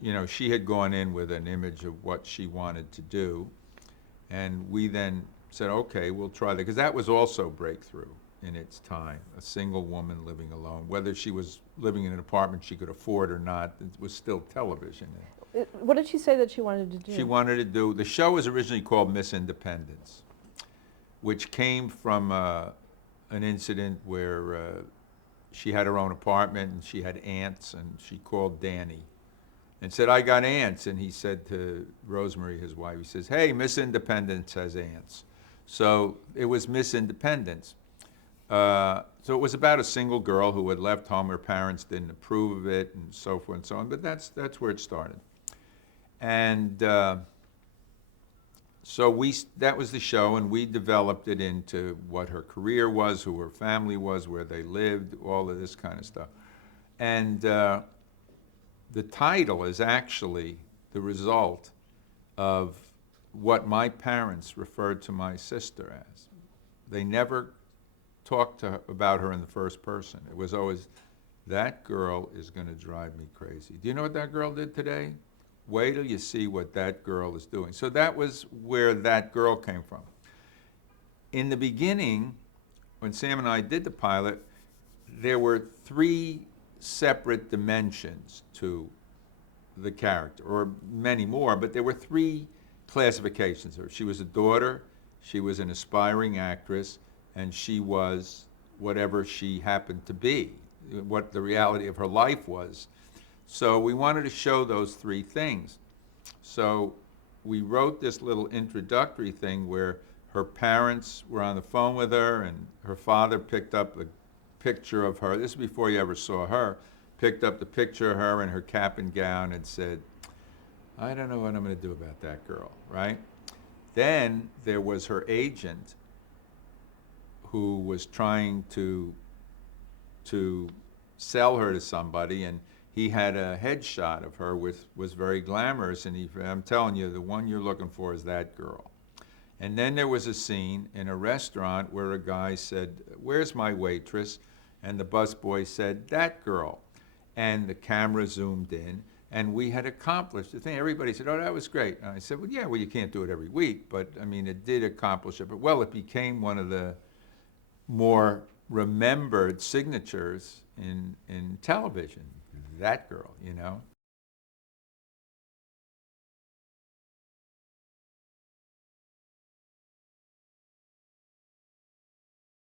You know, she had gone in with an image of what she wanted to do, and we then said, okay, we'll try that, because that was also breakthrough in its time. A single woman living alone, whether she was living in an apartment she could afford or not, it was still television. What did she say that she wanted to do? She wanted to do, the show was originally called Miss Independence, which came from an incident where she had her own apartment and she had aunts, and she called Danny and said, I got ants. And he said to Rosemary, his wife, he says, hey, Miss Independence has ants. So it was Miss Independence. So it was about a single girl who had left home. Her parents didn't approve of it, and so forth and so on. But that's where it started. And so that was the show, and we developed it into what her career was, who her family was, where they lived, all of this kind of stuff. And the title is actually the result of what my parents referred to my sister as. They never talked about her in the first person. It was always, that girl is going to drive me crazy. Do you know what that girl did today? Wait till you see what that girl is doing. So that was where that girl came from. In the beginning, when Sam and I did the pilot, there were 3 separate dimensions to the character, or many more, but there were 3 classifications. She was a daughter, she was an aspiring actress, and she was whatever she happened to be, what the reality of her life was. So we wanted to show those 3 things. So we wrote this little introductory thing where her parents were on the phone with her, and her father picked up the picture of her. This is before you ever saw her. Picked up the picture of her in her cap and gown and said, I don't know what I'm going to do about that girl, right? Then there was her agent who was trying to sell her to somebody, and he had a headshot of her which was very glamorous, and I'm telling you, the one you're looking for is that girl. And then there was a scene in a restaurant where a guy said, where's my waitress? And the busboy said, that girl. And the camera zoomed in, and we had accomplished the thing. Everybody said, oh, that was great. And I said, well, yeah, well, you can't do it every week, but I mean, it did accomplish it. But well, it became one of the more remembered signatures in television, that girl, you know?